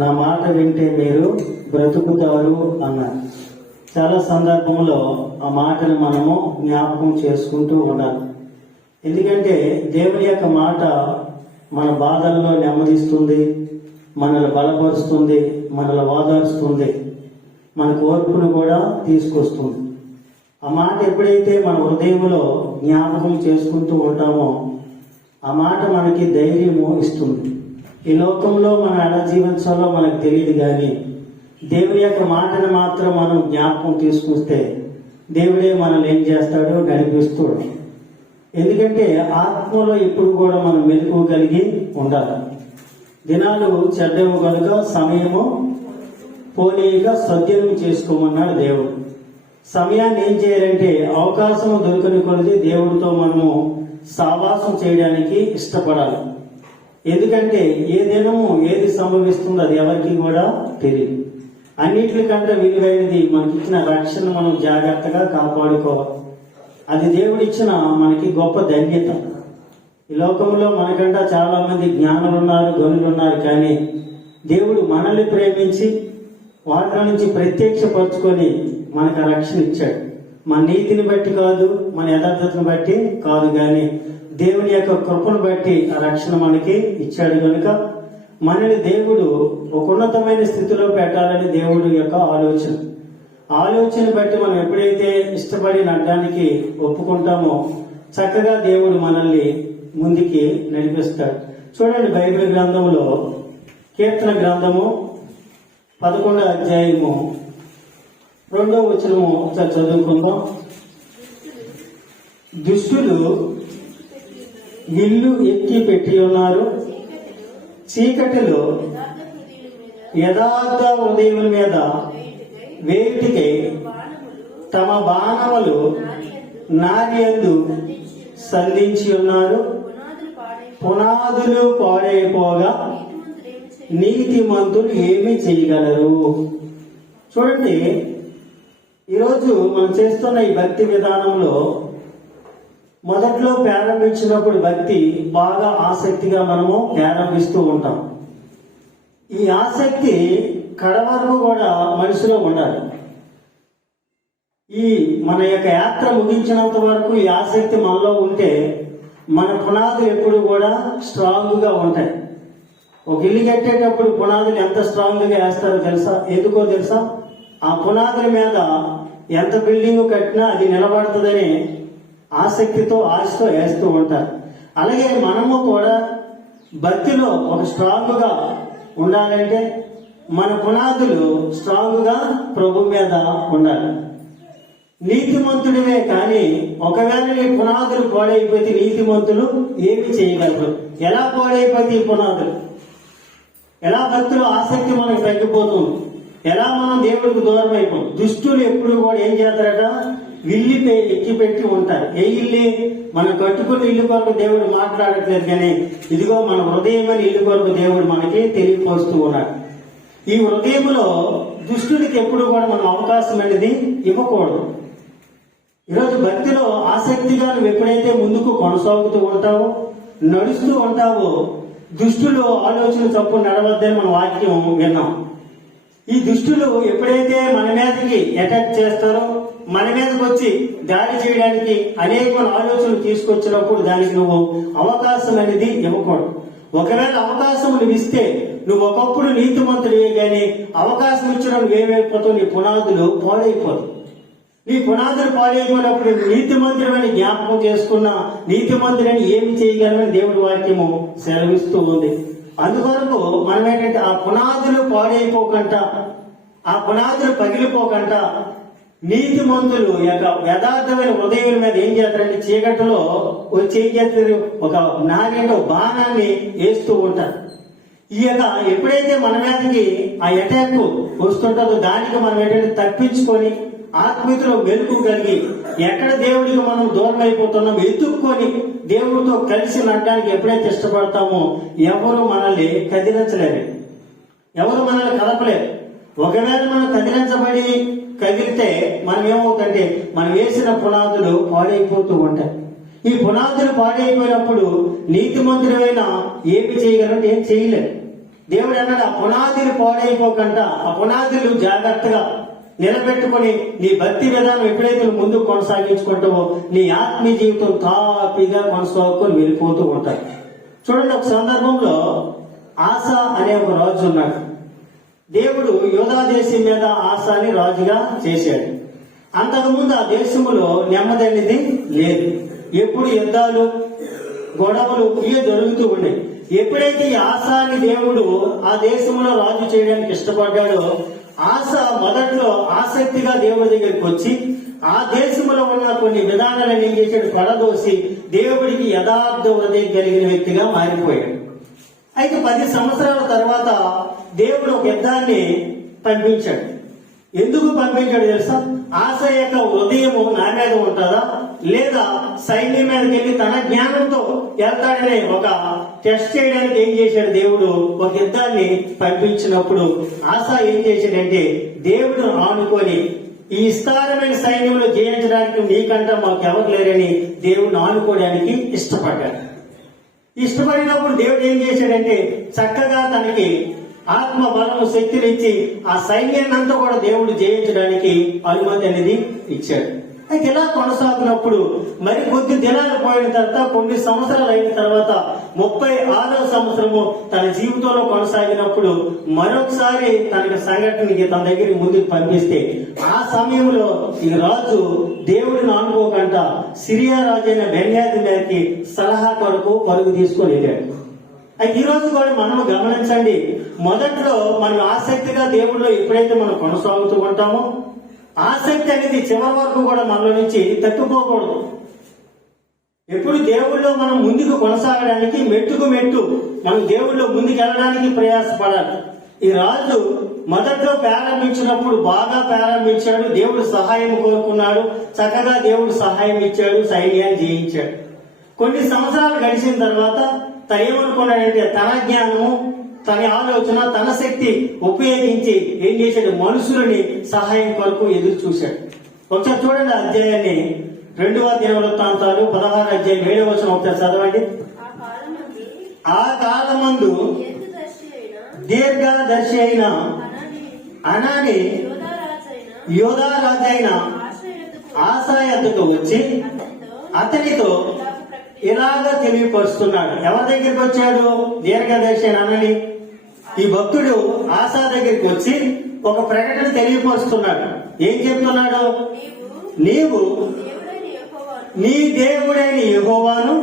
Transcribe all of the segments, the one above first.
నా మాట వింటే మీరు బ్రతుకుతారు అన్నారు. చాలా సందర్భంలో ఆ మాటను మనము జ్ఞాపకం చేసుకుంటూ ఉండాలి. ఎందుకంటే దేవుని యొక్క మాట మన బాధల్లో నెమ్మదిస్తుంది, మనల్ని బలపరుస్తుంది, మనల్ని ఓదారుస్తుంది, మన ఓర్పును కూడా తీసుకొస్తుంది. ఆ మాట ఎప్పుడైతే మన హృదయంలో జ్ఞాపకం చేసుకుంటూ ఉంటామో ఆ మాట మనకి ధైర్యము ఇస్తుంది. ఈ లోకంలో మనం ఎలా జీవించాలో మనకు తెలియదు, కానీ దేవుడి యొక్క మాటను మాత్రం మనం జ్ఞాపకం తీసుకొస్తే దేవుడే మనల్ని ఏం చేస్తాడో నడిపిస్తాడు. ఎందుకంటే ఆత్మలో ఎప్పుడు కూడా మనం మెలకువ కలిగి ఉండాలి. దినాలు చెడ్డము కనుక సమయము పోనీగా సద్యం చేసుకోమన్నాడు దేవుడు. సమయాన్ని ఏం చేయాలంటే అవకాశం దొరకని కొలది దేవుడితో మనము సావాసం చేయడానికి ఇష్టపడాలి. ఎందుకంటే ఏ దినము ఏది సంభవిస్తుందో అది ఎవరికి కూడా తెలియదు. అన్నిటికంటే విలువైనది మనకిచ్చిన రక్షణ మనం జాగ్రత్తగా కాపాడుకోవాలి. అది దేవుడిచ్చిన మనకి గొప్ప ధన్యత. ఈ లోకంలో మనకంటే చాలా మంది జ్ఞానులు ఉన్నారు, గనులు ఉన్నారు, కానీ దేవుడు మనల్ని ప్రేమించి వాటి నుంచి ప్రత్యక్షపరుచుకొని మనకు ఆ రక్షణ ఇచ్చాడు. మన నీతిని బట్టి కాదు, మన యథార్థతను బట్టి కాదు, కానీ దేవుని యొక్క కృపను బట్టి ఆ రక్షణ మనకి ఇచ్చాడు. కనుక మనల్ని దేవుడు ఒక ఉన్నతమైన స్థితిలో పెట్టాలని దేవుడు యొక్క ఆలోచన బట్టి మనం ఎప్పుడైతే ఇష్టపడి నడడానికి ఒప్పుకుంటామో చక్కగా దేవుడు మనల్ని ముందుకి నడిపిస్తాడు. చూడండి, బైబిల్ గ్రంథంలో కీర్తన గ్రంథము 11వ అధ్యాయము 2వ వచనము చదువుకుందాం. దుష్టులు ఇల్లు ఎక్కి పెట్టి ఉన్నారు, చీకటిలో యథార్థ హృదయముల మీద వేటికై తమ బాణములు నారియందు సంధించి ఉన్నారు. పునాదులు పాడైపోగా నీతిమంతులు ఏమి చేయగలరు? చూడండి, ఈరోజు మనం చేస్తున్న ఈ భక్తి విధానంలో మొదట్లో ప్రారంభించినప్పుడు భక్తి బాగా ఆసక్తిగా మనము ప్రారంభిస్తూ ఉంటాం. ఈ ఆసక్తి కడవరకు కూడా మనిషిలో ఉండాలి. ఈ మన యొక్క యాత్ర ముగించినంత వరకు ఈ ఆసక్తి మనలో ఉంటే మన పునాదులు ఎప్పుడు కూడా స్ట్రాంగ్ గా ఉంటాయి. ఒక ఇల్లు కట్టేటప్పుడు పునాదులు ఎంత స్ట్రాంగ్ గా వేస్తారో తెలుసా? ఎందుకో తెలుసా? ఆ పునాదుల మీద ఎంత బిల్డింగ్ కట్టినా అది నిలబడుతుందని ఆసక్తితో ఆశతో వేస్తూ ఉంటారు. అలాగే మనము కూడా భక్తిలో ఒక స్ట్రాంగ్ గా ఉండాలంటే మన పునాదులు స్ట్రాంగ్ గా ప్రభు మీద ఉండాలి. నీతిమంతుడివే కానీ ఒకవేళ నీ పునాదులు పాడైపోతే నీతిమంతులు ఏమి చేయగలరు? ఎలా పాడైపోతే ఈ పునాదులు? ఎలా భక్తులు ఆసక్తి మనకు తగ్గిపోతుంది? ఎలా మనం దేవుడికి దూరం అయిపోం? దుష్టులు ఎప్పుడు కూడా ఏం చేస్తారట? విల్లి ఎక్కి పెట్టి ఉంటారు. ఏ ఇల్లు? మనం కట్టుకున్న ఇల్లు కొరకు దేవుడు మాట్లాడట్లేదు, కానీ ఇదిగో మన హృదయమని ఇల్లు కొరకు దేవుడు మనకి తెలియపోస్తూ ఉన్నాడు. ఈ హృదయంలో దుష్టుడికి ఎప్పుడు కూడా మనం అవకాశం అనేది ఇవ్వకూడదు. ఈరోజు భక్తిలో ఆసక్తిగా నువ్వు ఎప్పుడైతే ముందుకు కొనసాగుతూ ఉంటావో, నడుస్తూ ఉంటావో, దుష్టులు ఆలోచన తప్పు నడవద్దని మన వాక్యం విన్నాం. ఈ దుష్టులు ఎప్పుడైతే మన మీదకి అటాక్ చేస్తారో, మన మీదకి వచ్చి దాడి చేయడానికి అనేక ఆలోచనలు తీసుకొచ్చినప్పుడు దానికి నువ్వు అవకాశం అనేది ఇవ్వకూడదు. ఒకవేళ అవకాశం నువ్వు ఇస్తే నువ్వు ఒకప్పుడు నీతిమంతుడివే, కానీ అవకాశం ఇచ్చిన నువ్వేమైపోతావు? నీ పునాదులు పాడైపోతావు. నీ పునాదులు పాడైపోయినప్పుడు నీతిమంతుడని జ్ఞాపకం చేసుకున్న నీతిమంతుడని ఏమి చేయగలమని దేవుడి వాక్యము సెలవిస్తూ ఉంది. అందువరకు మనం ఏంటంటే ఆ పునాదులు పాడైపోకుండా, ఆ పునాదులు పగిలిపోకుండా నీతిమంతులు యొక్క యథార్థమైన హృదయం మీద ఏం చేస్తారంటే చీకటిలో వచ్చి ఏం చేస్తారు? ఒక నాగేటో బాణాన్ని వేస్తూ ఉంటారు. ఈ యొక్క ఎప్పుడైతే మన మీదకి ఆ అటాక్ వస్తుంటుందో దానికి మనం ఏంటంటే తప్పించుకొని ఆత్మీయతలో మెలుగు కలిగి ఎక్కడ దేవుడికి మనం దూరం అయిపోతున్నాం ఎత్తుక్కొని దేవుడితో కలిసి నడడానికి ఎప్పుడైతే ఇష్టపడతామో ఎవరు మనల్ని కదిలించలేరు, ఎవరు మనల్ని కదపలేరు. ఒకవేళ మనం కదిలించబడి కదిలితే మనం ఏమవుతుందంటే మనం వేసిన పునాదులు పాడైపోతూ ఉంటాయి. ఈ పునాదులు పాడైపోయినప్పుడు నీతిమంతుడైనా ఏమి చేయగలంటే ఏం చేయలేదు. దేవుడు అన్నాడు, ఆ పునాదులు పాడైపోకుండా ఆ పునాదులు జాగ్రత్తగా నిలబెట్టుకొని నీ భక్తి విధానం ఎప్పుడైతే నువ్వు ముందుకు కొనసాగించుకుంటావో నీ ఆత్మీయ జీవితం తాపిగా కొనసాగుకొని వెళ్ళిపోతూ ఉంటాయి. చూడండి, ఒక సందర్భంలో ఆస అనే ఒక రాజు ఉన్నాడు. దేవుడు యూదా దేశం మీద ఆసాని రాజుగా చేశాడు. అంతకుముందు ఆ దేశంలో నెమ్మది అనేది లేదు. ఎప్పుడు యుద్ధాలు, గొడవలు ఇవే జరుగుతూ ఉన్నాయి. ఎప్పుడైతే ఈ ఆసాని దేవుడు ఆ దేశంలో రాజు చేయడానికి ఇష్టపడ్డాడో, ఆశ మొదట్లో ఆసక్తిగా దేవుడి దగ్గరికి వచ్చి ఆ దేశంలో ఉన్న కొన్ని విధానాలను ఏం చేశాడు, పడదోసి దేవుడికి యథార్థ హృదయం కలిగిన వ్యక్తిగా మారిపోయాడు. అయితే 10 సంవత్సరాల తర్వాత దేవుడు ఒక యుద్ధాన్ని పంపించాడు. ఎందుకు పంపించాడు తెలుసా? ఆశ యొక్క హృదయము నా మీద ఉంటుందా లేదా సైన్యం మీదకి వెళ్ళి తన జ్ఞానంతో వెళ్తాడనే ఒక టెస్ట్ చేయడానికి ఏం చేశాడు దేవుడు, ఒక యుద్ధాన్ని పంపించినప్పుడు ఆశ ఏం చేశాడంటే దేవుడు ఆనుకొని ఈ విస్తారమైన సైన్యంలో జయించడానికి నీకంటే మాకు ఎవరు లేరని దేవుడిని ఆనుకోవడానికి ఇష్టపడ్డాడు. ఇష్టపడినప్పుడు దేవుడు ఏం చేశాడంటే చక్కగా తనకి ఆత్మ బలము శక్తినిచ్చి ఆ సైన్యాన్ని అంతా కూడా దేవుడు జయించడానికి అనుమతి అనేది ఇచ్చాడు. అయితే ఇలా కొనసాగినప్పుడు మరి కొద్ది దినాలు పోయిన తర్వాత, కొన్ని సంవత్సరాలు అయిన తర్వాత 36వ సంవత్సరము తన జీవితంలో కొనసాగినప్పుడు మరొకసారి తనకి సంఘటనకి తన దగ్గరికి ముందుకు పంపిస్తే ఆ సమయంలో ఈ రాజు దేవుడిని అనుకోకుండా సిరియా రాజు అయిన బెన్యాది మీదకి సలహా కొరకు పరుగు తీసుకొని వెళ్ళాడు. అయితే ఈ రోజు కూడా మనం గమనించండి, మొదట్లో మనం ఆసక్తిగా దేవుడిలో ఎప్పుడైతే మనం కొనసాగుతూ ఉంటామో ఆసక్తి అనేది చివరి వరకు కూడా మనలో నుంచి తప్పిపోకూడదు. ఎప్పుడు దేవుడిలో మనం ముందుకు కొనసాగడానికి మెట్టుకు మెట్టు మనం దేవుడిలో ముందుకు వెళ్ళడానికి ప్రయాసపడాలి. ఈ రాజు మొదట్లో ప్రారంభించినప్పుడు బాగా ప్రారంభించాడు, దేవుడు సహాయం కోరుకున్నాడు, చక్కగా దేవుడు సహాయం ఇచ్చాడు, సైన్యాన్ని జయించాడు. కొన్ని సంవత్సరాలు గడిచిన తర్వాత తను ఏమనుకున్నాడంటే తన జ్ఞానము, తన ఆలోచన, తన శక్తి ఉపయోగించి ఏం చేశాడు, మనుషులని సహాయం కొరకు ఎదురు చూశాడు. ఒకసారి చూడండి అధ్యాయాన్ని 2వ దినవృత్తాంతాలు 16వ అధ్యాయం 7వ వచనం ఒకసారి చదవండి. ఆ కాలమందు దీర్ఘదర్శి అయిన అనాని యోధా రాజైన ఆసా యొద్దకు వచ్చి అతనితో ఇలాగా తెలియపరుస్తున్నాడు. ఎవరి దగ్గరికి వచ్చాడు? దీర్ఘదర్శి అయిన అనని. ఈ భక్తుడు ఆశా దగ్గరికి వచ్చి ఒక ప్రకటన తెలియపరుస్తున్నాడు. ఏం చెప్తున్నాడు? నీవు నీ దేవుడైన యెహోవాను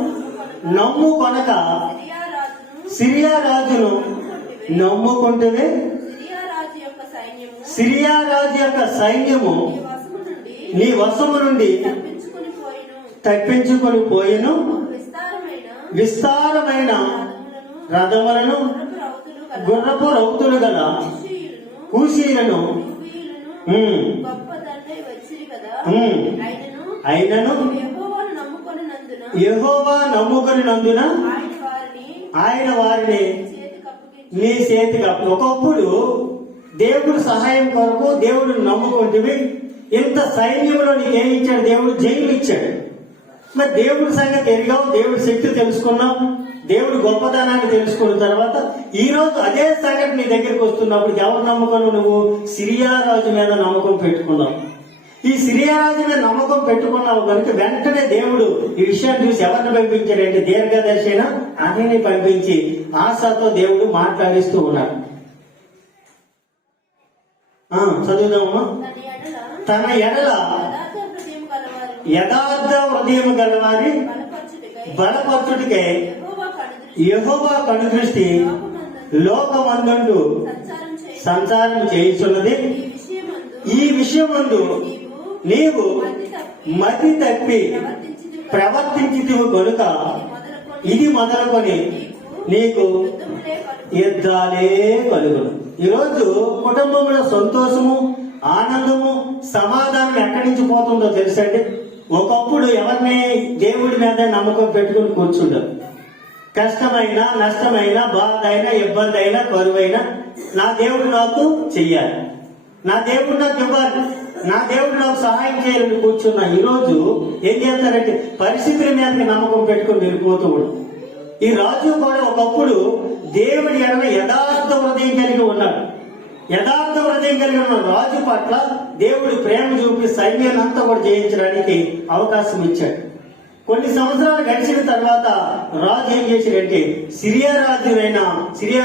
నమ్ముకొనక సిరియా రాజును నమ్ముకుంటేనే సిరియా రాజు యొక్క సైన్యము నీ వశము నుండి తప్పించుకొని పోయిను, విస్తారమైన రథములను గుర్రపు రౌతులు గల కూషీలను అయినను యెహోవా నమ్ముకొనినందున ఆయన వారిని నీ చేతికి ఒకప్పుడు దేవుడు సహాయం కొరకు దేవుడు నమ్ముకుంటే ఇంత సైన్యంలో నీకేమి ఇచ్చాడు? దేవుడు జైలు ఇచ్చాడు. మరి దేవుడి సంగతి ఎరిగావు, దేవుడి శక్తి తెలుసుకున్నావు, దేవుడి గొప్పతనాన్ని తెలుసుకున్న తర్వాత ఈ రోజు అదే సంగతి నీ దగ్గరికి వస్తున్నప్పుడు ఎవరు నమ్మకం? నువ్వు సిరియా రాజు మీద నమ్మకం పెట్టుకున్నావు. ఈ సిరియా రాజు మీద నమ్మకం పెట్టుకున్నావు కనుక వెంటనే దేవుడు ఈ విషయాన్ని చూసి ఎవరిని పంపించాడంటే దీర్ఘదర్శి అయిన అతనిని పంపించి ఆశతో దేవుడు మాట్లాడిస్తూ ఉన్నాడు. చదువుదామా. తన ఎడల యథార్థ హృదయం గలవారి బలపరచుడికై యెహోవా కనుదృష్టి లోకమందు సంచారం చేయుచున్నది. ఈ విషయమందు నీవు మతి తప్పి ప్రవర్తించితివి గనుక ఇది మొదలుకొని నీకు యుద్ధాలే కలుగును. ఈరోజు కుటుంబంలో సంతోషము, ఆనందము, సమాధానం ఎక్కడి నుంచి పోతుందో తెలుసండి. ఒకప్పుడు ఎవరిని దేవుడి మీద నమ్మకం పెట్టుకుని కూర్చుంటారు. కష్టమైనా, నష్టమైనా, బాధ అయినా, ఇబ్బంది అయినా, కరువైనా నా దేవుడు నాకు చెయ్యాలి, నా దేవుడు నాకు ఇవ్వాలి, నా దేవుడు నాకు సహాయం చేయాలని కూర్చున్నా. ఈరోజు ఏం చేస్తారంటే పరిస్థితుల మీదకి నమ్మకం పెట్టుకుని వెళ్ళిపోతూ ఉంటాడు. ఈ రాజు కూడా ఒకప్పుడు దేవుడి ఎడల యథార్థ హృదయం కలిగి ఉన్నాడు. యథార్థ హృదయం కలిగిన ఉన్న రాజు పట్ల దేవుడు ప్రేమ చూపి సైన్యాన్నంతా కూడా జయించడానికి అవకాశం ఇచ్చాడు. కొన్ని సంవత్సరాలు గడిచిన తర్వాత రాజు ఏం చేశాడంటే సిరియా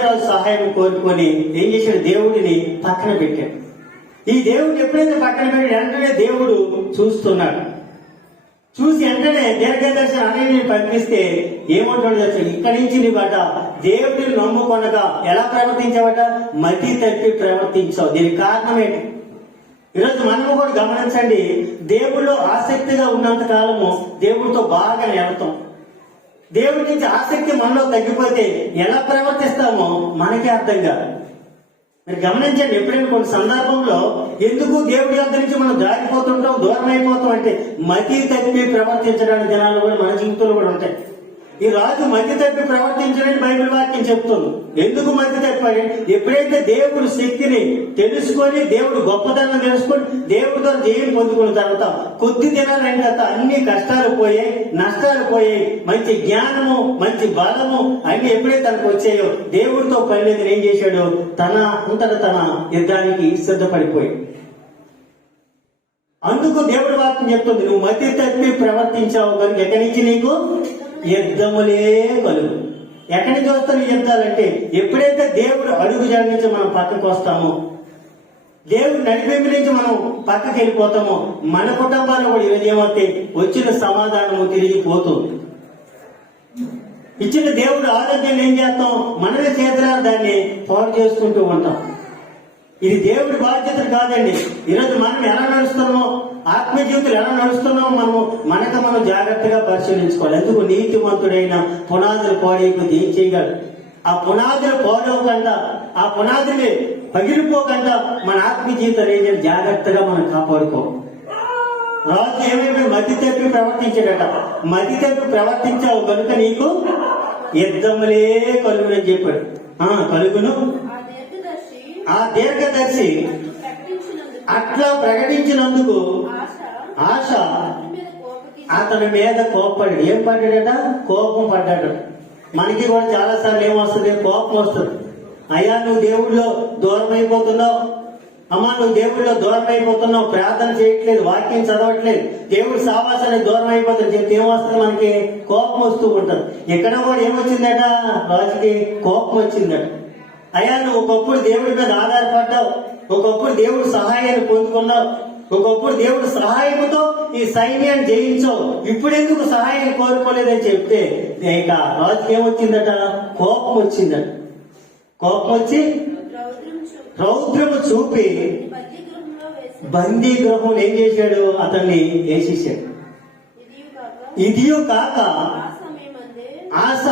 రాజు సహాయం కోరుకొని ఏం చేశాడు, దేవుడిని పక్కన పెట్టాడు. ఈ దేవుడు ఎప్పుడైతే పక్కన పెట్టాడు వెంటనే దేవుడు చూస్తున్నాడు. చూసి వెంటనే దీర్ఘదర్శన అనేది పంపిస్తే ఏమంటాడు తెలుసు, ఇక్కడి నుంచి నీ బట దేవుడిని నమ్ముకొనగా ఎలా ప్రవర్తించావట, మతి తప్పి ప్రవర్తించావు. దీనికి కారణం ఏంటి? ఈరోజు మనము కూడా గమనించండి, దేవుడిలో ఆసక్తిగా ఉన్నంత కాలము దేవుడితో బాగా వెళతాం. దేవుడి నుంచి ఆసక్తి మనలో తగ్గిపోతే ఎలా ప్రవర్తిస్తామో మనకే అర్థం కాదు. మీరు గమనించండి, ఎప్పుడైనా కొన్ని సందర్భంలో ఎందుకు దేవుడి యొద్ద నుంచి మనం జారిపోతుంటాం, దూరం అయిపోతాం అంటే మతి తప్పి ప్రవర్తించడానికి దినాలు కూడా మన జీవితంలో కూడా ఉంటాయి. ఈ రాజు మతి తప్పి ప్రవర్తించడానికి బైబిల్ వాక్యం చెప్తుంది. ఎందుకు మతి తప్పాడు? ఎప్పుడైతే దేవుడు శక్తిని తెలుసుకొని, దేవుడు గొప్పతనం తెలుసుకొని, దేవుడితో జయం పొందుకున్న తర్వాత కొద్ది దినాలు అయిన తర్వాత అన్ని కష్టాలు పోయాయి, నష్టాలు పోయాయి, మంచి జ్ఞానము, మంచి బలము అన్ని ఎప్పుడైతే తనకు వచ్చాయో దేవుడితో పని ఏం చేశాడు, తన యుద్ధానికి సిద్ధపడిపోయాడు. అందుకు దేవుడి వాక్యం చెప్తుంది, నువ్వు మతి తప్పి ప్రవర్తించావు కనుక ఎక్కడి నుంచి నీకు యుద్ధములే కలుగు. ఎక్కడి నుంచి వస్తాను యుద్ధాలంటే ఎప్పుడైతే దేవుడు అడుగు జాడి నుంచి మనం పక్కకు వస్తామో, దేవుడు నడిపేమి నుంచి మనం పక్కకి వెళ్ళిపోతామో, మన కుటుంబాలు కూడా ఈరోజు ఏమవుతాయి, వచ్చిన సమాధానము తిరిగిపోతుంది. ఇచ్చిన దేవుడు ఆరోగ్యాన్ని ఏం చేస్తాం, మనమే చేతులారా దాన్ని పాడు చేసుకుంటూ ఉంటాం. ఇది దేవుడి బాధ్యత కాదండి. ఈరోజు మనం ఎలా నడుస్తున్నామో, ఆత్మీయ జీవితంలో ఎలా నడుస్తున్నామో మనం జాగ్రత్తగా పరిశీలించుకోవాలి. ఎందుకు నీతిమంతుడైన పునాదులు పాడైపోతే ఏం చేయగలరు? ఆ పునాదులు పాడవకుండా, ఆ పునాదులు పగిలిపోకుండా మన ఆత్మీయ జీవితాలు ఏం చేయాలి, జాగ్రత్తగా మనం కాపాడుకోవాలి. రాజు ఏమైనా మతి తప్పి ప్రవర్తించాడట. మతి తప్పి ప్రవర్తించావు కనుక నీకు యుద్ధములే కలుగునని చెప్పాడు. కలుగును. ఆ దీర్ఘదర్శి అట్లా ప్రకటించినందుకు ఆశ అతని మీద కోప్పడి ఏం పడ్డాడట, కోపం పడ్డాడు. మనకి కూడా చాలా సార్లు ఏమొస్తుంది, కోపం వస్తుంది. అయ్యా నువ్వు దేవుడిలో దూరం అయిపోతున్నావు, అమ్మా నువ్వు దేవుడిలో దూరం అయిపోతున్నావు, ప్రార్థన చేయట్లేదు, వాక్యం చదవట్లేదు, దేవుడి సావాసానికి దూరం అయిపోతుంది చెప్తే ఏమొస్తుంది, మనకి కోపం వస్తూ ఉంటుంది. ఇక్కడ కూడా ఏమొచ్చిందట, రాజుకి కోపం వచ్చిందట. అయ్యా నువ్వు ఒకప్పుడు దేవుడి మీద ఆధారపడ్డావు, ఒకప్పుడు దేవుడు సహాయాన్ని పొందుకున్నావు, ఒకప్పుడు దేవుడు సహాయంతో ఈ సైన్యాన్ని జయించావు, ఇప్పుడెందుకు సహాయం కోరుకోలేదని చెప్తే ఇక రాజుకి ఏమొచ్చిందట, కోపం వచ్చిందట. కోపం వచ్చి రౌద్రము చూపి బందీ గృహం ఏం చేశాడు, అతన్ని వేసేసాడు. ఇదియు కాక ఆశ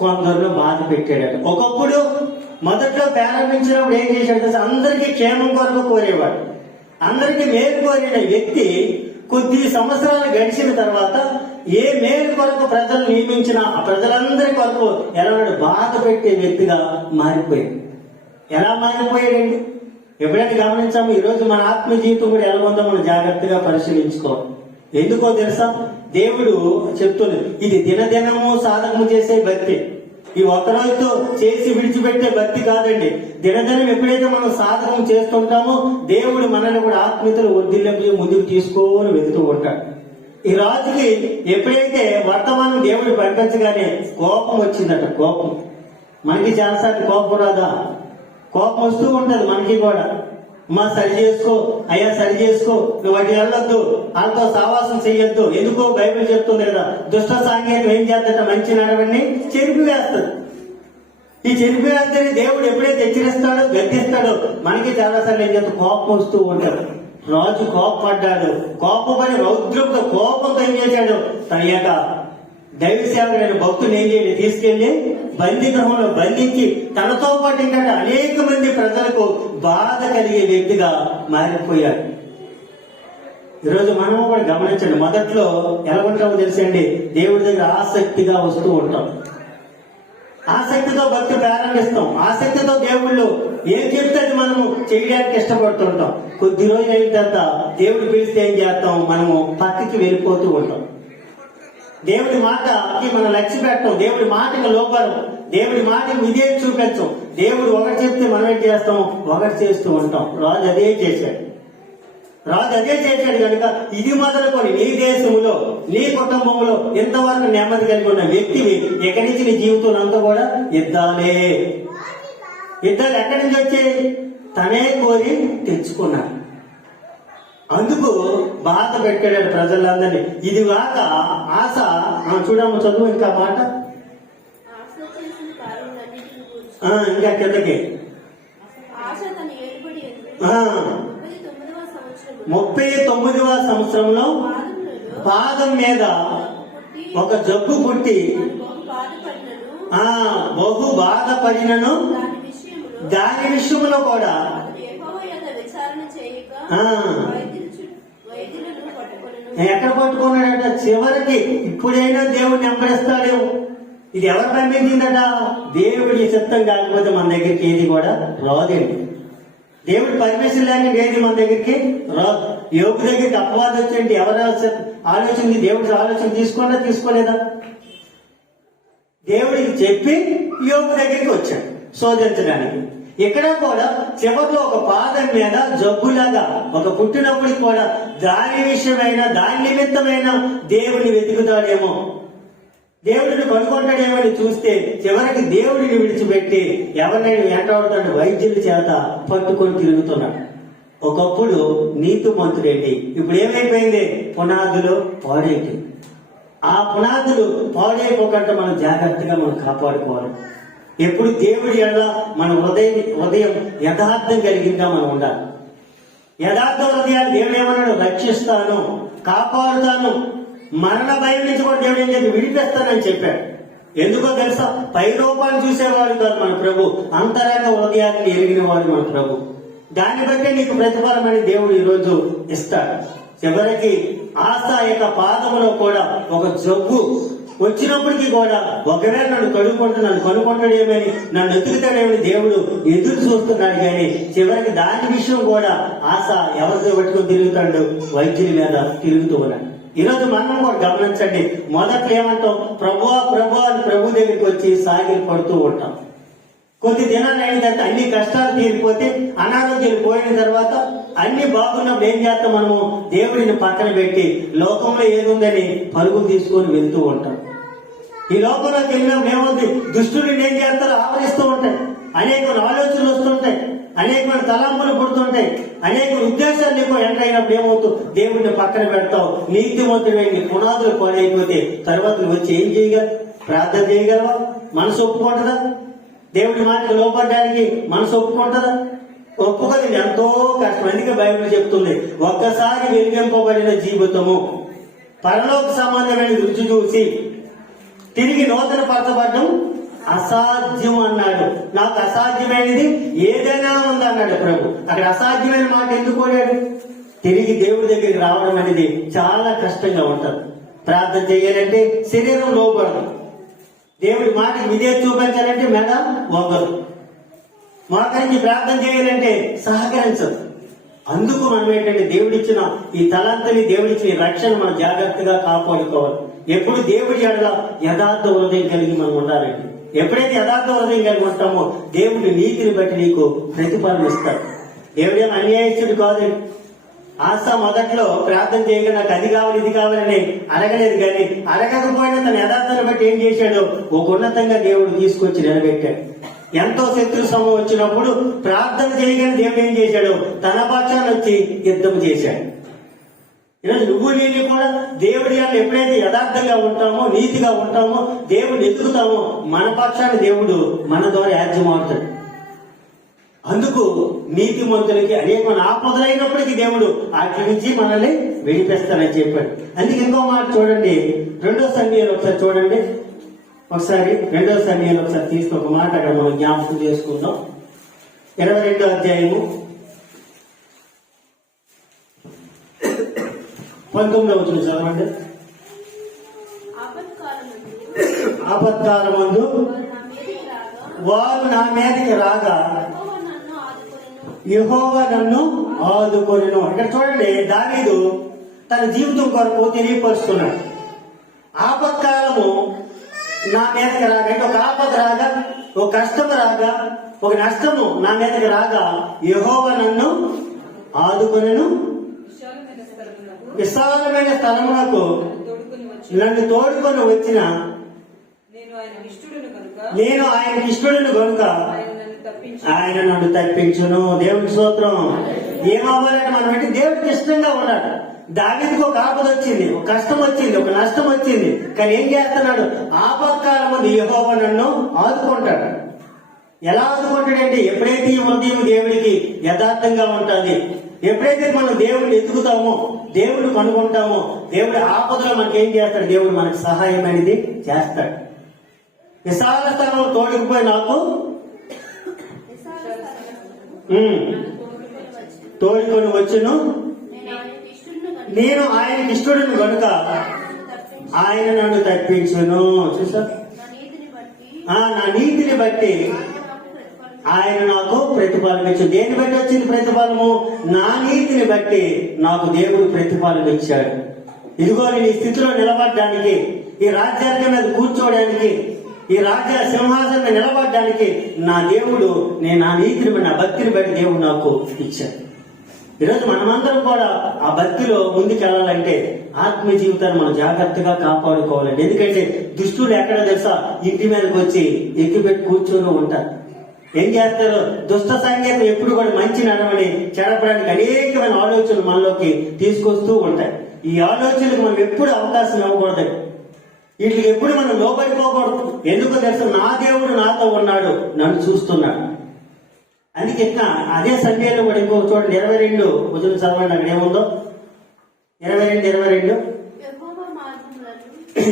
కొందరిలో బాధ పెట్టాడు. ఒకప్పుడు మొదట్లో ప్రారంభించినప్పుడు ఏం చేశాడు, అందరికీ క్షేమం కొరకు కోరేవాడు, అందరికీ మేలు కోరిన వ్యక్తి కొద్ది సంవత్సరాలు గడిచిన తర్వాత ఏ మేలు కొరకు ప్రజలు నియమించిన ఆ ప్రజలందరి కొరకు ఎలా బాధ పెట్టే వ్యక్తిగా మారిపోయాడు. ఎలా మారిపోయాడండి? ఎప్పుడైనా గమనించాము. ఈరోజు మన ఆత్మీయ జీవితం కూడా ఎలా ఉందో మనం జాగ్రత్తగా పరిశీలించుకోవాలి. ఎందుకో తెలుసా, దేవుడు చెప్తుంది, ఇది దినదినము సాధనము చేసే భక్తి. ఈ ఒక్కరోజుతో చేసి విడిచిపెట్టే భక్తి కాదండి. దినదినం ఎప్పుడైతే మనం సాధకం చేస్తుంటామో దేవుడు మనల్ని కూడా ఆత్మీయతలు వర్ధిల్లింపి ముందుకు తీసుకొని వెళ్తూ ఉంటాడు. ఈ రాజుకి ఎప్పుడైతే వర్తమానం దేవుడు పంపించగానే కోపం వచ్చిందట. కోపం మనకి చాలాసార్లు కోపం రాదా? కోపం వస్తూ ఉంటది మనకి కూడా. అమ్మా సరి చేసుకో, అయ్యా సరి చేసుకో, నువ్వు వాటి వెళ్ళొద్దు, వాళ్ళతో సావాసం చెయ్యొద్దు. ఎందుకో బైబిల్ చెప్తుంది కదా, దుష్ట సాంకేతం ఏం చేద్దట, మంచి నడవడిని చెరిపి వేస్తుంది. ఈ చెరిపి వేస్తే దేవుడు ఎప్పుడైతే హెచ్చరిస్తాడో గద్దిస్తాడో మనకి చాలాసార్లు ఏం చేస్తా, కోపం వస్తూ ఉంటాడు. రాజు కోపపడ్డాడు. కోపపడి రౌద్రంతో కోపంతో ఏం చేశాడు, తన యొక్క దైవ సేవకుడైన భక్తులు ఏం చేయాలి, తీసుకెళ్లి బందీ గృహంలో బంధించి తనతో పాటు ఇంకా అనేక మంది ప్రజలకు బాధ కలిగే వ్యక్తిగా మారిపోయాడు. ఈరోజు మనము కూడా గమనించండి, మొదట్లో ఎలా ఉంటామో తెలుసండి, దేవుడి దగ్గర ఆసక్తిగా వస్తూ ఉంటాం, ఆసక్తితో భక్తి ప్రారంభిస్తాం, ఆసక్తితో దేవుళ్ళు ఏం చెప్తే అది మనము చేయడానికి ఇష్టపడుతుంటాం. కొద్ది రోజులు అయిన తర్వాత దేవుడు పిలిస్తే ఏం చేస్తాం, మనము పక్కకి వెళ్ళిపోతూ ఉంటాం. దేవుడి మాటకి మనం లక్ష్య పెట్టం, దేవుడి మాటకి లోపడం, దేవుడి మాటకి విధేయత చూపించం. దేవుడు ఒకటి చెప్తే మనం ఏం చేస్తాం, ఒకటి చేస్తూ ఉంటాం. రాజు అదే చేశాడు కనుక ఇది మొదలుకొని నీ దేశంలో నీ కుటుంబంలో ఇంతవరకు నెమ్మది కలిగి ఉన్న వ్యక్తివి ఇక్కడి నుంచి నీ జీవితం అంతా కూడా యుద్ధాలు ఎక్కడి నుంచి వచ్చాయి, తనే కోరి తెచ్చుకున్నాడు. అందుకు బాధ పెట్టాడు ప్రజలందరినీ. ఇది కాక ఆశ, చూడమ్మ చదువు ఇంకా మాట ఇంకా కిందకి 39వ సంవత్సరంలో పాదం మీద ఒక జబ్బు పుట్టి బహు బాధపడినను దాని విషయంలో కూడా ఎక్కడ పట్టుకున్నాడట, చివరికి ఇప్పుడైనా దేవుడిని వెంబడిస్తాడేమో. ఇది ఎవరు పంపించిందట, దేవుడి చిత్తం కాకపోతే మన దగ్గరికి ఏది కూడా రాదండి. దేవుడి పర్మిషన్ లేకుండా ఏది మన దగ్గరికి రాదు. యోగు దగ్గరికి అపవాదం వచ్చేయండి, ఎవరు ఆలోచించి దేవుడి ఆలోచన తీసుకోలేదా? దేవుడికి చెప్పి యోగు దగ్గరికి వచ్చాడు శోధించడానికి. ఇక్కడ కూడా చివరిలో ఒక పాదం మీద జబ్బులాగా ఒక పుట్టినప్పటికి కూడా దాని విషయమైన దాని నిమిత్తమైన దేవుడిని వెతుకుతాడేమో, దేవుడిని కనుగొంటాడేమో అని చూస్తే చివరికి దేవుడిని విడిచిపెట్టి ఎవరినైనా వెంటాడుతాడు, వైద్యుల చేత పట్టుకొని తిరుగుతున్నాడు. ఒకప్పుడు నీతిమంతుడేంటి, ఇప్పుడు ఏమైపోయింది, పునాదులు పాడైపోయింది. ఆ పునాదులు పాడైపోకుండా మనం జాగ్రత్తగా మనం కాపాడుకోవాలి. ఎప్పుడు దేవుడి ఎడల మన ఉదయం యథార్థం కలిగిందా మనం ఉండాలి. యథార్థ హృదయాన్ని దేవుడు ఏమన్నాడు, రక్షిస్తాను, కాపాడుతాను, మరణ భయం నుంచి కూడా దేవుడు ఏం చేసి విడిపిస్తానని చెప్పాడు. ఎందుకో తెలుసా, పై రూపాన్ని చూసేవాడు కాదు మన ప్రభు, అంతరంగ హృదయాన్ని ఎరిగిన వాడు మన ప్రభు. దాన్ని బట్టే నీకు ప్రతిఫలమని దేవుడు ఈరోజు ఇస్తాడు. చివరికి ఆశ యొక్క పాదములో కూడా ఒక జబ్బు వచ్చినప్పటికీ కూడా ఒకవేళ నన్ను కనుక్కుంటాడేమని, నన్ను ఎత్తుకుతాడేమని దేవుడు ఎదురు చూస్తున్నాడు. కానీ చివరికి దాని విషయం కూడా ఆశ ఎవరితో పట్టుకుని తిరుగుతాడు, వైద్యుల మీద తిరుగుతూ ఉన్నాడు. ఈరోజు మనం కూడా గమనించండి, మొదట్లో ఏమంటాం, ప్రభువా అని ప్రభు దగ్గరికి వచ్చి సాగిలు పడుతూ ఉంటాం. కొద్ది దినాలు అయిన తర్వాత అన్ని కష్టాలు తీరిపోతే, అనారోగ్యాలు పోయిన తర్వాత అన్ని బాగున్నప్పుడు ఏం చేస్తాం, మనము దేవుడిని పక్కన పెట్టి లోకంలో ఏదుందని పరుగులు తీసుకొని వెళ్తూ ఉంటాం. ఈ లోకంలోకి వెళ్ళినప్పుడు ఏమవుతుంది, దుష్టులు ఏం చేస్తారో ఆవరిస్తూ ఉంటాయి, అనేక ఆలోచనలు వస్తుంటాయి, అనేకమైన తలాంపులు పుడుతుంటాయి, అనేక ఉద్దేశాలు నీకు ఎంటర్ అయినప్పుడు ఏమవుతుంది, దేవుడిని పక్కన పెడతావు. నీతిమంతుడైన పునాదులు పాడైపోతే తర్వాత నువ్వు వచ్చి ఏం చేయగలవు, ప్రార్థన చేయగలవా? మనసు ఒప్పుకుంటుందా? దేవుడి మాటకు లోపడడానికి మనసు ఒప్పుకుంటుందా? ఒప్పుకొని ఎంతో కష్టం. అందుకే బైబిల్ చెప్తుంది, ఒక్కసారి వెలిగింపబడిన జీవితము పరలోక సంబంధమైన రుచి చూసి తిరిగి నూతన పరచబడడం అసాధ్యం అన్నాడు. నాకు అసాధ్యమైనది ఏదైనా ఉందన్నాడు ప్రభు. అక్కడ అసాధ్యమైన మాట ఎందుకు వాడాడు? తిరిగి దేవుడి దగ్గరికి రావడం అనేది చాలా కష్టంగా ఉంటుంది. ప్రార్థన చేయాలంటే శరీరం లోపడదు, దేవుడి మాటకి విధేయత చూపించాలంటే మెడ వంగదు, మోకరించి ప్రార్థన చేయాలంటే సహకరించదు. అందుకు మనం ఏంటంటే దేవుడిచ్చిన ఈ తలంతని, దేవుడిచ్చిన రక్షణ మనం జాగ్రత్తగా కాపాడుకోవాలి. ఎప్పుడు దేవుడి ఎడల యథార్థ హృదయం కలిగి మనం ఉండాలండి. ఎప్పుడైతే యథార్థ హృదయం కలిగి ఉంటామో దేవుడి నీతిని బట్టి నీకు ప్రతిఫలం ఇస్తాడు. దేవుడేం అన్యాయస్తుడు కాదు. ఆశ మొదట్లో ప్రార్థన చేయగా నాకు అది కావాలి ఇది కావాలని అడగలేదు, కానీ అడగకపోయినా తన యథార్థాన్ని బట్టి ఏం చేశాడు, ఒక ఉన్నతంగా దేవుడు తీసుకొచ్చి నిలబెట్టాడు. ఎంతో శత్రు సమయం వచ్చినప్పుడు ప్రార్థన చేయగానే దేవుడు ఏం చేశాడు, తన పక్షాన్ని వచ్చి యుద్ధం చేశాడు. ఈరోజు నువ్వు నేను కూడా దేవుడి వల్ల ఎప్పుడైతే యథార్థంగా ఉంటామో, నీతిగా ఉంటామో, దేవుడిని ఎత్తుకుతామో మన పక్షాన్ని దేవుడు మన ద్వారా యాజ్యమవుతాడు. అందుకు నీతిమంతులకి అనేక ఆపదలైనప్పటికీ దేవుడు వాటి నుంచి మనల్ని విడిపిస్తానని చెప్పాడు. అందుకే ఇంకో మాట చూడండి, 2 సమయాలు ఒకసారి చూడండి, ఒకసారి 2 సమయాలు ఒకసారి తీసుకుని ఒక మాట అక్కడ మనం జ్ఞాపకం చేసుకుందాం. 22వ అధ్యాయము 19వ వచనం చదవండి. ఆపత్కాలమందు వారు నా మీదకి రాగా యెహోవా నన్ను ఆదుకొనెను. ఇక్కడ చూడండి, దావీదు తన జీవితం కొరకు తెలియపరుస్తున్నాడు. ఆపత్కాలము నా మీదకి రాగా, అంటే ఒక ఆపద రాగా, ఒక కష్టం రాగా, ఒక నష్టము నా మీదకి రాగా యెహోవా నన్ను ఆదుకొనెను, విశాలమైన స్థలమునకు నన్ను తోడుకొని వచ్చిన నేను ఆయనకి ఇష్టడును కనుక ఆయన నన్ను తప్పించును. దేవుని స్తోత్రం. ఏమవ్వాలంటే మనం అంటే దేవుడికి ఇష్టంగా ఉండాలి. దావీదుకు ఒక ఆపద వచ్చింది, ఒక కష్టం వచ్చింది, ఒక నష్టం వచ్చింది, కానీ ఏం చేస్తున్నాడు? ఆపత్కాలం ముందు యెహోవా నన్ను ఆదుకుంటాడు. ఎలా ఆదుకుంటాడంటే ఎప్పుడైతే ఈ హృదయం దేవుడికి యథార్థంగా ఉంటుంది, ఎప్పుడైతే మనం దేవుడిని ఎదుగుతామో, దేవుడు కనుగొంటామో, దేవుడి ఆపదలో మనకి ఏం చేస్తాడు? దేవుడు మనకు సహాయం అనేది చేస్తాడు. విశాల స్థలంలో తోడుకుపోయి నాకు తోడుకొని వచ్చును, నేను ఆయనకి ఇష్టడును కనుక ఆయన నన్ను తప్పించును. చూసా, నా నీతిని బట్టి ఆయన నాకు ప్రతిఫలం ఇచ్చాడు. దేన్ని బట్టి వచ్చింది ప్రతిఫలము? నా నీతిని బట్టి నాకు దేవుడు ప్రతిఫలం ఇచ్చాడు. ఇదిగో నేను ఈ స్థితిలో నిలబడడానికి, ఈ రాజ్యాధికారం మీద కూర్చోవడానికి, ఈ రాజ్య సింహాసనం నిలబడడానికి నా దేవుడు, నేను నా నీతిని బట్టి, నా భక్తిని బట్టి దేవుడు నాకు ఇచ్చాడు. ఈరోజు మనమందరం కూడా ఆ భక్తిలో ముందుకెళ్లాలంటే ఆత్మీయ జీవితాన్ని మనం జాగ్రత్తగా కాపాడుకోవాలండి. ఎందుకంటే దుష్టులు ఎక్కడ తెలుసా? ఇంటి మీదకి వచ్చి ఎక్కిపెట్టి కూర్చొని ఉంటారు. ఏం చేస్తారు? దుష్ట సంగీతం ఎప్పుడు కూడా మంచి నడవని చెడపడానికి అనేకమైన ఆలోచనలు మనలోకి తీసుకొస్తూ ఉంటాయి. ఈ ఆలోచనలకు మనం ఎప్పుడు అవకాశం ఇవ్వకూడదు, వీటికి ఎప్పుడు మనం లోబడిపోకూడదు. ఎందుకు తెలుసు? నా దేవుడు నాతో ఉన్నాడు, నన్ను చూస్తున్నాడు. అందుకే ఇంకా అదే సంఖ్యలో కూడా ఇంకో చూడండి, 22 వచనం చదవండి. అక్కడ ఏముందో? 22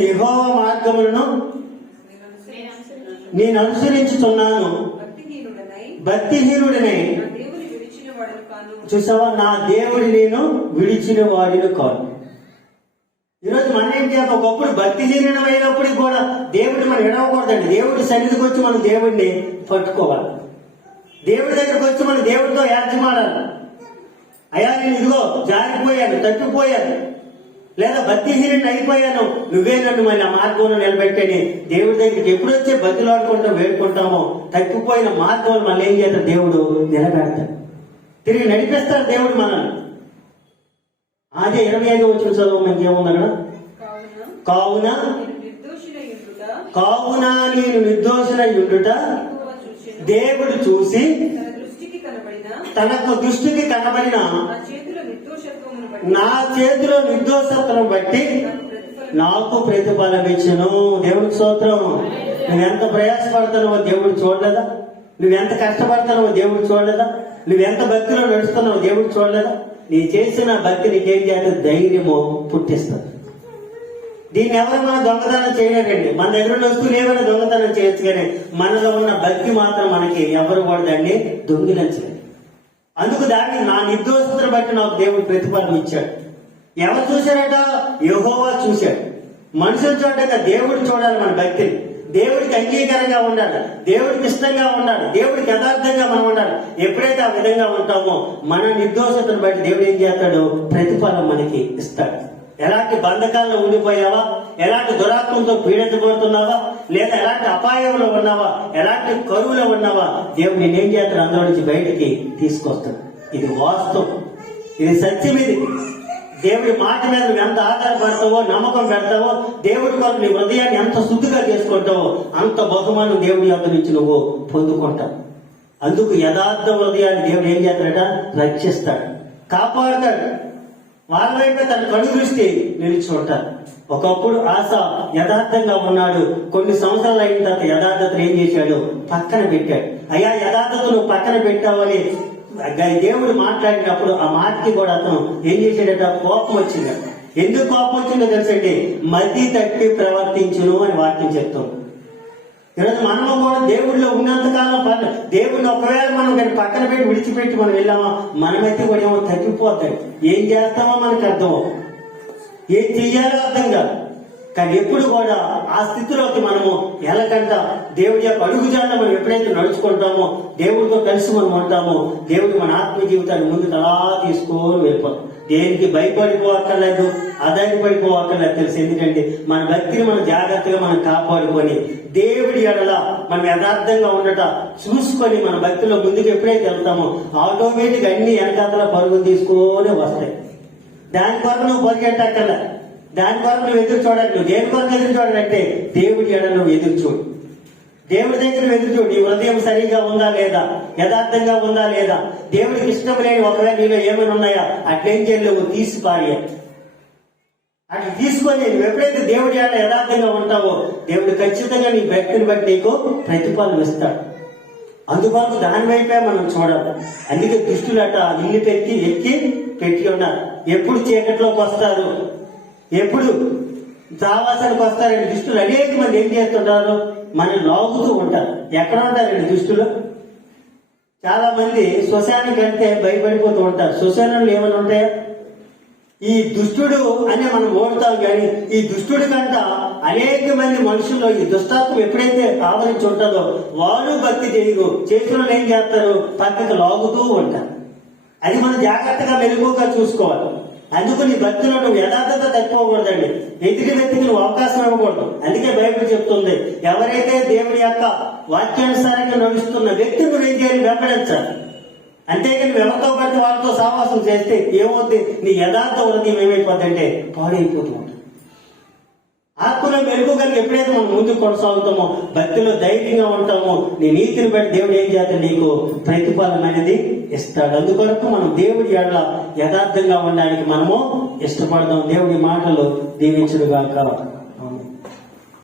యెహోవా మార్గములను నేను అనుసరించుతున్నాను, భక్తిహీనుడినై. చూసావా, నా దేవుడి నేను విడిచిన వాడిని కాదు. ఈరోజు మనం ఏం చేయాలి? ఒకప్పుడు భక్తిహీనం అయినప్పటికి కూడా దేవుడిని మనం విడవకూడదండి. దేవుడి సన్నిధికి వచ్చి మనం దేవుడిని పట్టుకోవాలి. దేవుడి దగ్గరకు వచ్చి మనం దేవుడితో యాజ్యమాడాలి. అయ్యా నేను ఇదిగో జారిపోయాను, తప్పిపోయాను, లేదా భక్తిహీనుడిని అయిపోయాను, నువ్వే నన్ను మళ్ళీ ఆ మార్గంలో నిలబెట్టని దేవుడి దగ్గరికి ఎప్పుడు వచ్చే బతిలాడుకుంటాం, వేడుకుంటామో తప్పిపోయిన మార్గంలో మళ్ళీ ఏం చేస్తాడు? దేవుడు నిలబెడతాడు, తిరిగి నడిపిస్తాడు దేవుడు మనల్ని. అదే 25 వచ్చిన చదువు మనకి ఏముంది అక్కడ? కావున నేను నిర్దోషులై ఉండుట దేవుడు చూసి తనకు దృష్టికి కనబడిన నా చేతిలో నిర్దోషత్వం బట్టి నాకు ప్రతిఫలం ఇచ్చును. దేవుడికి స్తోత్రం. నువ్వెంత ప్రయాసపడుతున్నావో దేవుడు చూడలేదా? నువ్వెంత కష్టపడుతున్నావో దేవుడు చూడలేదా? నువ్వెంత భక్తిలో నడుస్తున్నావో దేవుడు చూడలేదా? నీ చేసిన భక్తి నీకేం చేస్తే ధైర్యము పుట్టిస్తుంది. దీన్ని ఎవరు మనం దొంగతనం చేయలేరండి. మన దగ్గర ఉన్న వస్తువులు ఏమైనా దొంగతనం చేయొచ్చు, కానీ మనలో ఉన్న భక్తి మాత్రం మనకి ఎవరు కూడా దాన్ని దొంగిలించలేదు. అందుకు దాన్ని నా నిర్దోషతను బట్టి నాకు దేవుడు ప్రతిఫలం ఇచ్చాడు. ఎవరు చూశారట? యెహోవా చూశాడు. మనుషులు చూడక దేవుడు చూడాలి. మన భక్తిని దేవుడికి అంగీకారంగా ఉండాలి, దేవుడికి ఇష్టంగా ఉండాలి, దేవుడికి యథార్థంగా మనం ఉండాలి. ఎప్పుడైతే ఆ విధంగా ఉంటామో మన నిర్దోషతను బట్టి దేవుడు ఏం చేస్తాడు? ప్రతిఫలం మనకి ఇస్తాడు. ఎలాంటి బంధకాల్లో ఉండిపోయావా, ఎలాంటి దురాత్మంతో పీడించబడుతున్నావా, లేదా ఎలాంటి అపాయంలో ఉన్నావా, ఎలాంటి కరువులో ఉన్నావా, దేవుడు నేనేం చేస్తాడు? అందులో నుంచి బయటికి తీసుకొస్తాడు. ఇది వాస్తవం, ఇది సత్యం. ఇది దేవుడి మాట మీద నువ్వు ఎంత ఆధారపడతావో, నమ్మకం పెడతావో, దేవుడి కొరకు నీ హృదయాన్ని ఎంత శుద్ధిగా చేసుకుంటావో అంత బహుమానం దేవుడి యొక్క నుంచి నువ్వు పొందుకుంటావు. అందుకు యథార్థ హృదయాన్ని దేవుడు ఏం చేస్తాడట? రక్షిస్తాడు, కాపాడుతాడు. వాళ్ళ వైపు తన కను దృష్టి నిలుచుంటారు. ఒకప్పుడు ఆశ యథార్థంగా ఉన్నాడు, కొన్ని సంవత్సరాలు అయిన తర్వాత యథార్థతను ఏం చేశాడు? పక్కన పెట్టాడు. అయ్యా యథార్థత నువ్వు పక్కన పెట్టావని దేవుడు మాట్లాడినప్పుడు ఆ మాటకి కూడా అతను ఏం చేశాడట? కోపం వచ్చింది. ఎందుకు కోపం వచ్చిందో తెలుసండి? మతి తప్పి ప్రవర్తించును అని వాక్యం చెప్తాం. ఈరోజు మనము కూడా దేవుడిలో ఉన్నంతకాలం పర్లేదు. దేవుడిని ఒకవేళ మనం కానీ పక్కన పెట్టి విడిచిపెట్టి మనం వెళ్ళామా, మనమైతే కూడా ఏమో తగ్గిపోతాయి. ఏం చేస్తామో మనకు అర్థం, ఏం చెయ్యాలో అర్థం కాదు. కానీ ఎప్పుడు కూడా ఆ స్థితిలోకి మనము ఎలాగంట దేవుడి యొక్క అడుగుజాడ మనం ఎప్పుడైతే నడుచుకుంటామో, దేవుడితో కలిసి మనం ఉంటామో, దేవుడు మన ఆత్మ జీవితాన్ని ముందుకు అలా తీసుకొని వెళ్ళిపోతాం. దేనికి భయపడిపోవక్కర్లేదు, అధైర్యపడిపోవక్కర్లేదు తెలుసు. ఎందుకంటే మన భక్తిని మనం జాగ్రత్తగా మనం కాపాడుకొని దేవుడి ఎడల మనం యథార్థంగా ఉండట చూసుకొని మన భక్తిలో ముందుకు ఎప్పుడైతే వెళ్తామో ఆటోమేటిక్ అన్ని వెనకాతల పరుగులు తీసుకొని వస్తాయి. దాని కొరకు నువ్వు పరిగెట్టక్కర్లే, దాని కొరకు నువ్వు ఎదురు చూడాలి. నువ్వు దేని కొరకు ఎదురు చూడాలంటే దేవుడి ఎడల నువ్వు ఎదురు చూడు, దేవుడి దగ్గర ఎదురు చూడు. నీ హృదయం సరిగా ఉందా లేదా, యథార్థంగా ఉందా లేదా, దేవుడికి ఇష్టం లేని ఒకవేళ నీలో ఏమైనా ఉన్నాయా అట్లేం చేయలేవు, తీసి పారేయ. అట్లా తీసుకొని నువ్వు ఎప్పుడైతే దేవుడి ఆడ యథార్థంగా ఉంటావో దేవుడు ఖచ్చితంగా నీ భక్తిని బట్టి నీకు ప్రతిఫలం ఇస్తాడు. అందువరకు దాని వైపే మనం చూడాలి. అందుకే దుష్టులట ఇల్లు పెట్టి ఉన్నారు. ఎప్పుడు చీకట్లోకి వస్తారు, ఎప్పుడు సావాసానికి వస్తారండి దుష్టులు. అనేక మంది ఏం చేస్తుంటారు, మనం లాగుతూ ఉంటారు. ఎక్కడ ఉంటారండి దుష్టులు? చాలా మంది శ్మశానికి వెళ్తే భయపడిపోతూ ఉంటారు. శ్మశానంలో ఏమైనా ఉంటాయా? ఈ దుష్టుడు అని మనం ఓడుతాం, కానీ ఈ దుష్టుడి కంట అనేక మంది మనుషుల్లో ఈ దుష్టాత్మ ఎప్పుడైతే ఆవరించి ఉంటుందో వాడు భక్తి చేయరు. చేతుల్లో ఏం చేస్తారు, పక్కకి లాగుతూ ఉంటారు. అది మనం జాగ్రత్తగా మెరుగుగా చూసుకోవాలి. అందుకు నీ భక్తిలో నువ్వు యథార్థత తక్కువకూడదండి. ఎదుటి వ్యక్తికి నువ్వు అవకాశం ఇవ్వకూడదు. అందుకే బైబిల్ చెప్తుంది, ఎవరైతే దేవుడి యొక్క వాక్యానుసారంగా నడుస్తున్న వ్యక్తి నువ్వు ఏం చేయాలి, వెంబడించాలి. అంతేకాని ఎవరితో పడితే వాళ్ళతో సావాసం చేస్తే ఏమవుతుంది, నీ యథార్థ హృదయం ఏమైపోద్ది అంటే పాడైపోతూ ఉంటుంది. ఆత్మలో మెరుగు కలిగి ఎప్పుడైతే మనం ముందుకు కొనసాగుతామో, భక్తిలో ధైర్యంగా ఉంటామో, నీ నీతిని బట్టి దేవుడు ఏం చేస్తాడు, నీకు ప్రతిఫలం అనేది ఇస్తాడు. అందుకొరకు మనం దేవుడి ఎడల యథార్థంగా ఉండడానికి మనము ఇష్టపడదాం. దేవుడి మాటలు దీవించుడుగాక.